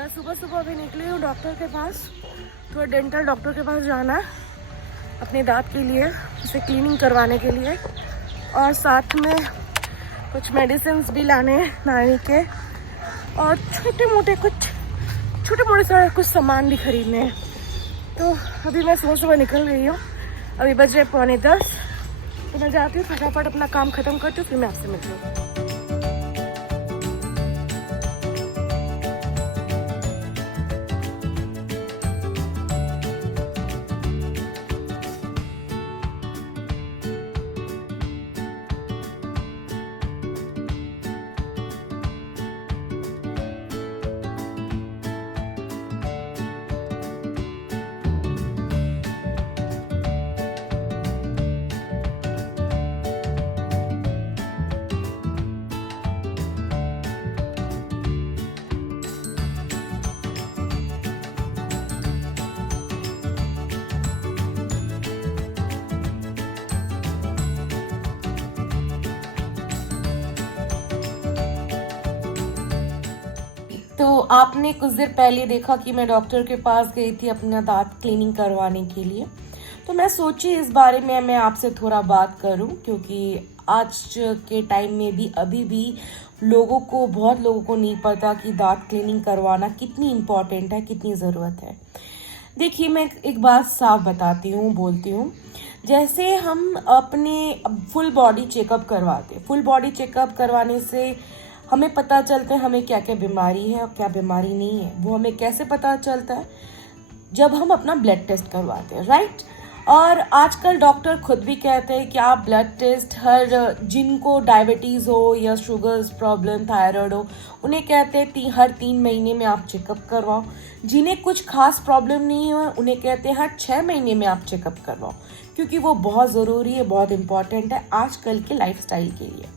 मैं सुबह सुबह अभी निकली हूँ डॉक्टर के पास। तो डेंटल डॉक्टर के पास जाना है अपने दांत के लिए, उसे क्लीनिंग करवाने के लिए, और साथ में कुछ मेडिसिन भी लाने हैं नानी के, और छोटे मोटे सारे कुछ सामान भी खरीदने हैं। तो अभी मैं सुबह सुबह निकल रही हूँ। अभी बजे 9:45। तो मैं जाती हूँ, फटाफट अपना काम ख़त्म करती हूँ, फिर मैं आपसे मिलती हूँ। तो आपने कुछ देर पहले देखा कि मैं डॉक्टर के पास गई थी अपना दांत क्लीनिंग करवाने के लिए। तो मैं सोची इस बारे में मैं आपसे थोड़ा बात करूं, क्योंकि आज के टाइम में भी अभी भी बहुत लोगों को नहीं पता कि दांत क्लीनिंग करवाना कितनी इम्पोर्टेंट है, कितनी ज़रूरत है। देखिए, मैं एक बात साफ बोलती हूँ। जैसे हम अपने फुल बॉडी चेकअप करवाते हैं, फुल बॉडी चेकअप करवाने से हमें पता चलता है हमें क्या क्या बीमारी है और क्या बीमारी नहीं है। वो हमें कैसे पता चलता है? जब हम अपना ब्लड टेस्ट करवाते हैं, राइट। और आजकल डॉक्टर खुद भी कहते हैं कि आप ब्लड टेस्ट जिनको डायबिटीज़ हो या शुगर्स प्रॉब्लम, थायराइड हो, उन्हें कहते हैं हर 3 महीने में आप चेकअप करवाओ। जिन्हें कुछ खास प्रॉब्लम नहीं हो उन्हें कहते हैं हर 6 महीने में आप चेकअप करवाओ, क्योंकि वो बहुत ज़रूरी है, बहुत इंपॉर्टेंट है आजकल के लाइफस्टाइल के लिए।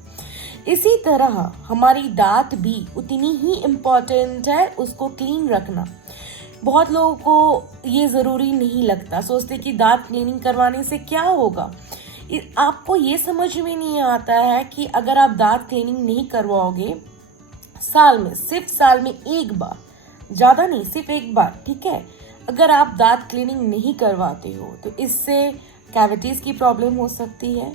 इसी तरह हमारी दांत भी उतनी ही इम्पोर्टेंट है, उसको क्लीन रखना। बहुत लोगों को ये ज़रूरी नहीं लगता, सोचते कि दांत क्लीनिंग करवाने से क्या होगा। आपको ये समझ में नहीं आता है कि अगर आप दांत क्लीनिंग नहीं करवाओगे सिर्फ साल में एक बार, ज़्यादा नहीं, सिर्फ एक बार, ठीक है, अगर आप दांत क्लीनिंग नहीं करवाते हो तो इससे कैविटीज़ की प्रॉब्लम हो सकती है।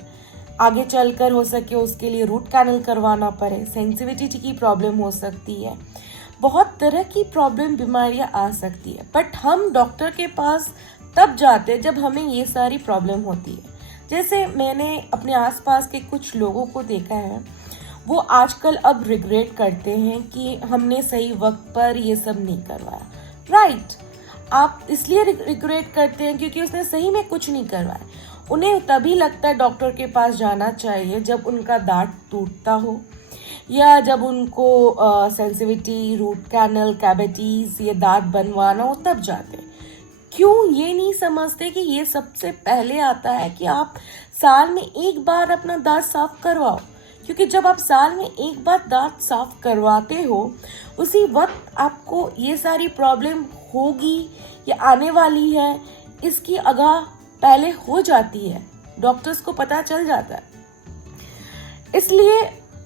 आगे चलकर हो सके उसके लिए रूट कैनल करवाना पड़े, सेंसिटिविटी की प्रॉब्लम हो सकती है, बहुत तरह की प्रॉब्लम, बीमारियां आ सकती है। बट हम डॉक्टर के पास तब जाते हैं जब हमें ये सारी प्रॉब्लम होती है। जैसे मैंने अपने आसपास के कुछ लोगों को देखा है, वो आजकल अब रिग्रेट करते हैं कि हमने सही वक्त पर ये सब नहीं करवाया, राइट। आप इसलिए रिग्रेट करते हैं क्योंकि उसने सही में कुछ नहीं करवाया। उन्हें तभी लगता है डॉक्टर के पास जाना चाहिए जब उनका दांत टूटता हो, या जब उनको सेंसिटिविटी, रूट कैनल, कैविटीज़, ये दांत बनवाना हो, तब जाते हैं। क्यों ये नहीं समझते कि ये सबसे पहले आता है कि आप साल में एक बार अपना दांत साफ करवाओ। क्योंकि जब आप साल में एक बार दांत साफ करवाते हो, उसी वक्त आपको ये सारी प्रॉब्लम होगी या आने वाली है, इसकी आगाह पहले हो जाती है, डॉक्टर्स को पता चल जाता है। इसलिए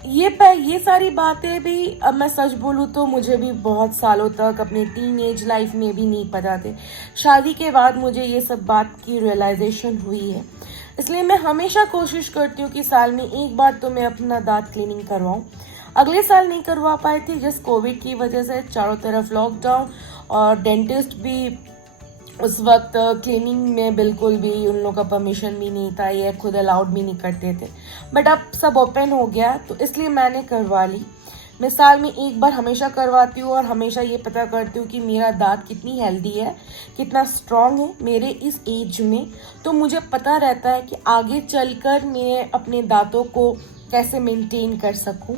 ये सारी बातें भी, अब मैं सच बोलूँ तो मुझे भी बहुत सालों तक अपने टीनेज लाइफ में भी नहीं पता थे। शादी के बाद मुझे ये सब बात की रियलाइजेशन हुई है। इसलिए मैं हमेशा कोशिश करती हूँ कि साल में एक बार तो मैं अपना दांत क्लीनिंग करवाऊँ। अगले साल नहीं करवा पाई थी, जिस कोविड की वजह से चारों तरफ लॉकडाउन, और डेंटिस्ट भी उस वक्त क्लीनिंग में बिल्कुल भी उन लोगों का परमिशन भी नहीं था, ये खुद अलाउड भी नहीं करते थे। बट अब सब ओपन हो गया, तो इसलिए मैंने करवा ली। मैं साल में एक बार हमेशा करवाती हूँ, और हमेशा ये पता करती हूँ कि मेरा दांत कितनी हेल्दी है, कितना स्ट्रॉन्ग है मेरे इस एज में। तो मुझे पता रहता है कि आगे चलकर मैं अपने दांतों को कैसे मेंटेन कर सकूँ।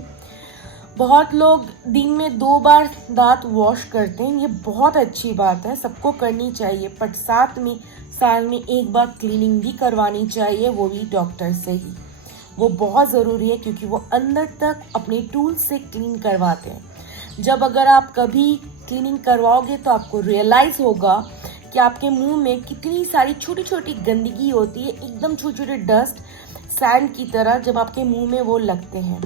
बहुत लोग दिन में 2 बार दांत वॉश करते हैं, ये बहुत अच्छी बात है, सबको करनी चाहिए। बट साथ में साल में एक बार क्लीनिंग भी करवानी चाहिए, वो भी डॉक्टर से ही। वो बहुत ज़रूरी है, क्योंकि वो अंदर तक अपने टूल से क्लीन करवाते हैं। जब अगर आप कभी क्लीनिंग करवाओगे तो आपको रियलाइज़ होगा कि आपके मुंह में कितनी सारी छोटी छोटी गंदगी होती है, एकदम छोटे छोटे डस्ट, सैंड की तरह, जब आपके मुंह में वो लगते हैं।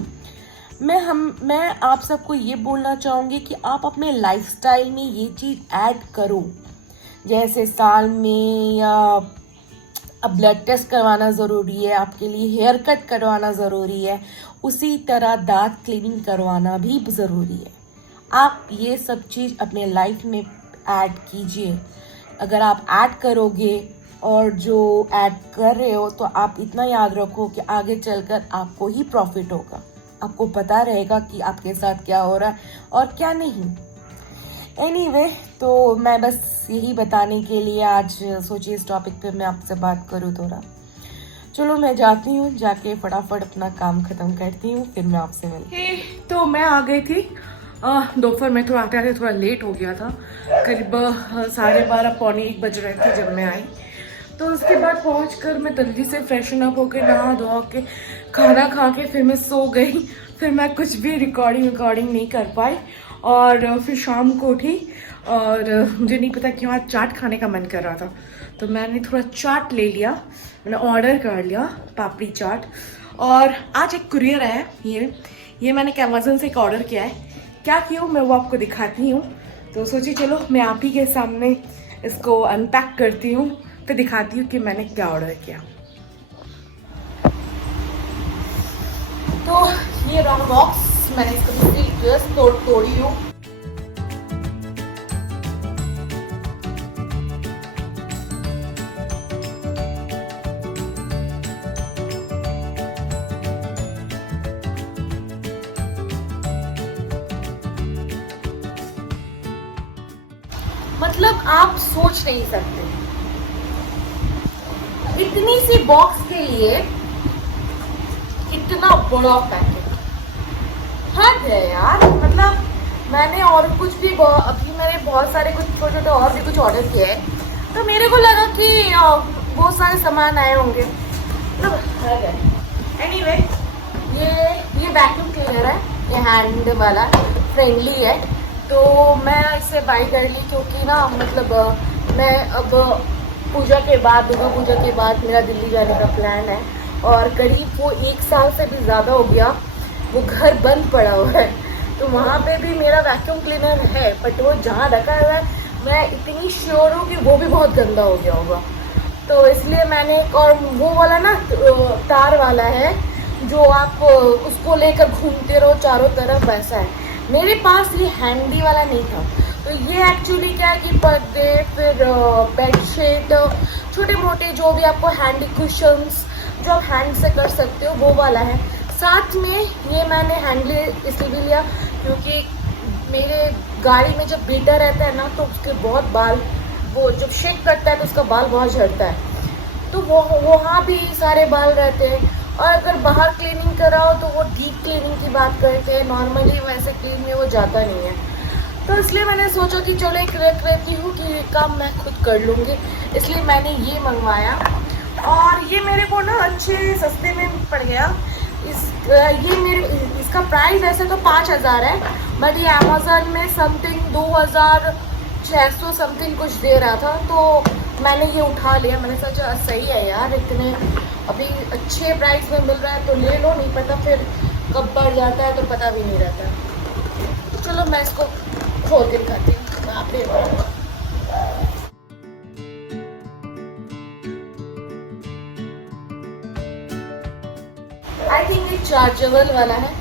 मैं आप सबको ये बोलना चाहूँगी कि आप अपने लाइफस्टाइल में ये चीज़ ऐड करो। जैसे साल में या अब ब्लड टेस्ट करवाना ज़रूरी है आपके लिए, हेयर कट करवाना ज़रूरी है, उसी तरह दांत क्लीनिंग करवाना भी ज़रूरी है। आप ये सब चीज़ अपने लाइफ में ऐड कीजिए। अगर आप ऐड करोगे और जो ऐड कर रहे हो तो आप इतना याद रखो कि आगे चलकर आपको ही प्रॉफिट होगा। आपको पता रहेगा कि आपके साथ क्या हो रहा है और क्या नहीं। एनीवे, तो मैं बस यही बताने के लिए आज सोची इस टॉपिक पे मैं आपसे बात करूँ थोड़ा। चलो मैं जाती हूँ, जाके फटाफट अपना काम ख़त्म करती हूँ, फिर मैं आपसे मिलती हूँ। तो मैं आ गई थी दोपहर में, थोड़ा आते आते थोड़ा लेट हो गया था, करीब 12:30 पौने 1 बज रहे थे जब मैं आई। तो उसके बाद पहुंचकर मैं जल्दी से फ्रेशन अप होकर नहा धो के खाना खा के फिर मैं सो गई। फिर मैं कुछ भी रिकॉर्डिंग नहीं कर पाई और फिर शाम को उठी और मुझे नहीं पता क्यों आज चाट खाने का मन कर रहा था, तो मैंने थोड़ा चाट ले लिया, मैंने ऑर्डर कर लिया पापड़ी चाट। और आज एक कुरियर है, ये मैंने अमेज़न से एक ऑर्डर किया है। क्या किया मैं वो आपको दिखाती हूँ। तो सोची चलो मैं आप ही के सामने इसको अनपैक करती हूँ, फिर दिखाती हूँ कि मैंने क्या ऑर्डर किया। तो ये रहा बॉक्स, मैंने इसको जस्ट तोड़ी हूँ। मतलब आप सोच नहीं सकते इतनी सी बॉक्स के लिए इतना बड़ा पैकेट। हद है यार। मतलब मैंने और कुछ भी अभी मैंने बहुत सारे कुछ छोटे छोटे और भी कुछ ऑर्डर किए हैं, तो मेरे को लगा कि बहुत सारे सामान आए होंगे। मतलब हद है। एनीवे, ये वैक्यूम क्लीनर है, ये हैंड वाला फ्रेंडली है, तो मैं इसे बाई कर ली क्योंकि ना मतलब मैं अब पूजा के बाद, दुर्गा पूजा के बाद मेरा दिल्ली जाने का प्लान है और करीब वो 1 साल से भी ज़्यादा हो गया वो घर बंद पड़ा हुआ है। तो वहाँ पे भी मेरा वैक्यूम क्लीनर है, बट वो जहाँ रखा हुआ है मैं इतनी श्योर हूँ कि वो भी बहुत गंदा हो गया होगा। तो इसलिए मैंने एक और वो वाला ना तार वाला है जो आप उसको लेकर घूमते रहो चारों तरफ, वैसा है। मेरे पास ये हैंडी वाला नहीं था, तो ये एक्चुअली क्या है कि पर्दे, फिर बेडशीट, छोटे मोटे जो भी आपको हैंडी कुशन्स जो आप हैंड से कर सकते हो वो वाला है। साथ में ये मैंने हैंडली इसलिए भी लिया क्योंकि मेरे गाड़ी में जब बीटर रहता है ना तो उसके बहुत बाल, वो जब शेक करता है तो उसका बाल बहुत झड़ता है, तो वो वहाँ भी सारे बाल रहते हैं। और अगर बाहर क्लीनिंग कराओ तो वो डीप क्लीनिंग की बात करते हैं, नॉर्मली वैसे क्लीन में वो जाता नहीं है। तो इसलिए मैंने सोचा कि चलो एक रख लेती हूँ कि ये काम मैं खुद कर लूँगी, इसलिए मैंने ये मंगवाया। और ये मेरे को ना अच्छे सस्ते में पड़ गया। इसका प्राइस ऐसे तो 5,000 है, बट ये अमेज़न में समथिंग 2,600 समथिंग कुछ दे रहा था, तो मैंने ये उठा लिया। मैंने सोचा सही है यार, इतने अभी अच्छे प्राइस में मिल रहा है तो ले लो, नहीं पता फिर कब बढ़ जाता है तो पता भी नहीं रहता। चलो मैं इसको खोल के दिखाती हूँ। बाप रे बाप, आई थिंक ये चार्जेबल वाला है।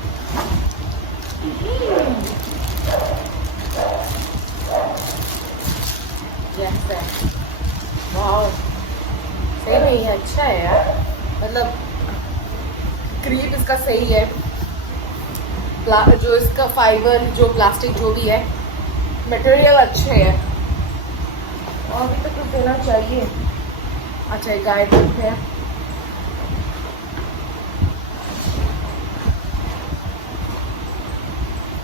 वाह, सही नहीं है, अच्छा है यार। मतलब ग्रिप इसका सही है, जो इसका फाइबर, जो प्लास्टिक जो भी है, मटेरियल अच्छे है। और भी तो कुछ देना चाहिए। अच्छा, ये गाइड है।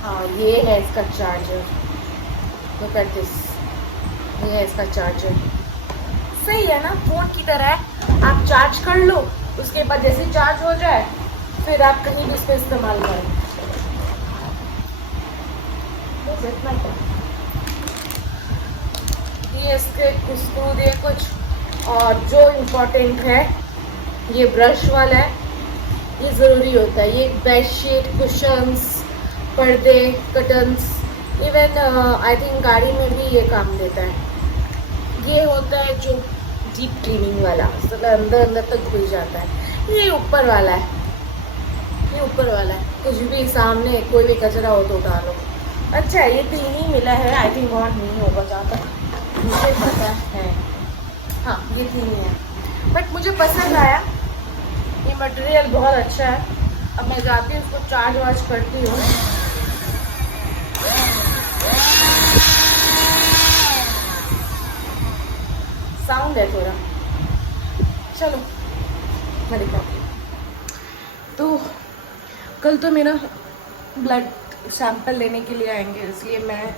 हाँ, ये है इसका चार्जर। लुक एट दिस, ये है इसका चार्जर। सही है ना, फोन की तरह है। आप चार्ज कर लो, उसके बाद जैसे चार्ज हो जाए फिर आप कहीं भी इसको इस्तेमाल करें। ये इसके स्क्रू दिए कुछ, और जो इम्पोर्टेंट है ये ब्रश वाला है, ये ज़रूरी होता है। ये बेडशीट, कुशन्स, पर्दे, कर्टन्स, इवन आई थिंक गाड़ी में भी ये काम देता है। ये होता है जो डीप क्लीनिंग वाला, मतलब अंदर अंदर तक घुल जाता है। ये ऊपर वाला है, ये ऊपर वाला है, कुछ भी सामने कोई भी कचरा हो तो उठा लो। अच्छा, ये क्लीनिंग मिला है, आई थिंक बहुत नहीं होगा जहाँ तक मुझे पता है। हाँ, ये क्लीनिंग है, बट मुझे पसंद आया, ये मटेरियल बहुत अच्छा है। अब मैं जाती हूँ उसको चार्ज वार्ज करती हूँ। साउंड है थोड़ा, चलो मैं दिखाती हूँ। तो कल तो मेरा ब्लड सैंपल लेने के लिए आएंगे, इसलिए मैं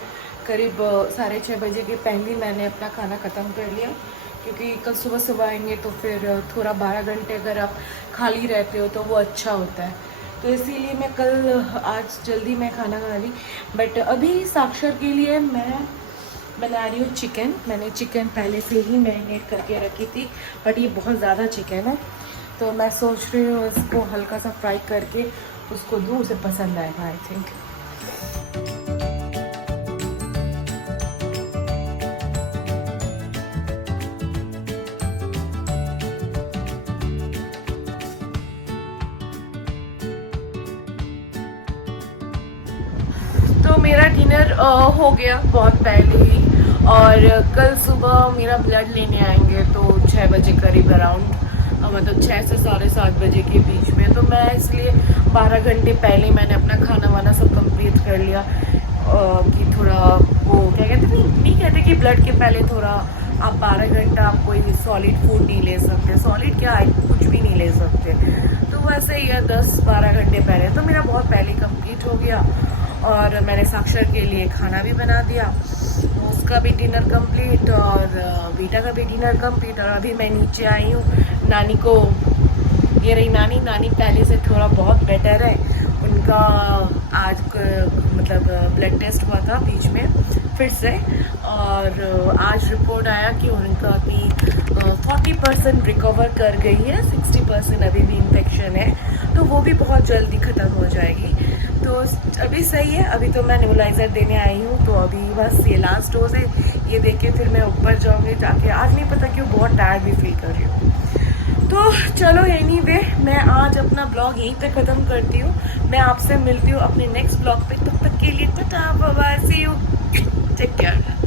करीब 6:30 बजे के पहले मैंने अपना खाना ख़त्म कर लिया, क्योंकि कल सुबह सुबह आएंगे तो फिर थोड़ा 12 घंटे अगर आप खाली रहते हो तो वो अच्छा होता है। तो इसीलिए मैं कल आज जल्दी मैं खाना खा ली। बट अभी साक्षर के लिए मैं बना रही हूँ चिकन। मैंने चिकन पहले से ही मैरिनेट करके रखी थी, बट ये बहुत ज़्यादा चिकन है तो मैं सोच रही हूँ इसको हल्का सा फ्राई करके उसको दूँ, उसे पसंद आएगा आई थिंक। तो मेरा डिनर हो गया बहुत पहले ही, और कल सुबह मेरा ब्लड लेने आएंगे तो 6 बजे करीब अराउंड, मतलब 6 से 7:30 बजे के बीच में। तो मैं इसलिए 12 घंटे पहले मैंने अपना खाना वाना सब कंप्लीट कर लिया, कि थोड़ा वो क्या कहते थे, नहीं कहते कि ब्लड के पहले थोड़ा आप 12 घंटा आप कोई सॉलिड फूड नहीं ले सकते, सॉलिड क्या कुछ भी नहीं ले सकते, तो वैसे ही है 10-12 घंटे पहले। तो मेरा बहुत पहले कंप्लीट हो गया, और मैंने साक्षर के लिए खाना भी बना दिया, उसका भी डिनर कंप्लीट और बेटा का भी डिनर कंप्लीट। और अभी मैं नीचे आई हूँ, नानी को, ये रही नानी। नानी पहले से थोड़ा बहुत बेटर है, उनका आज मतलब ब्लड टेस्ट हुआ था बीच में फिर से, और आज रिपोर्ट आया कि उनका अभी 40% रिकवर कर गई है, 60% अभी भी इन्फेक्शन है, तो वो भी बहुत जल्दी ख़त्म हो जाएगी। तो अभी सही है। अभी तो मैं नेबुलाइज़र देने आई हूँ, तो अभी बस ये लास्ट डोज है, ये देके फिर मैं ऊपर जाऊँगी, ताकि आज नहीं पता क्यों बहुत टायर्ड भी फील कर रही हूँ। तो चलो एनीवे, मैं आज अपना ब्लॉग यहीं पे ख़त्म करती हूँ। मैं आपसे मिलती हूँ अपने नेक्स्ट ब्लॉग पे, तब तक के लिए ta-ta bye bye, see you, take care.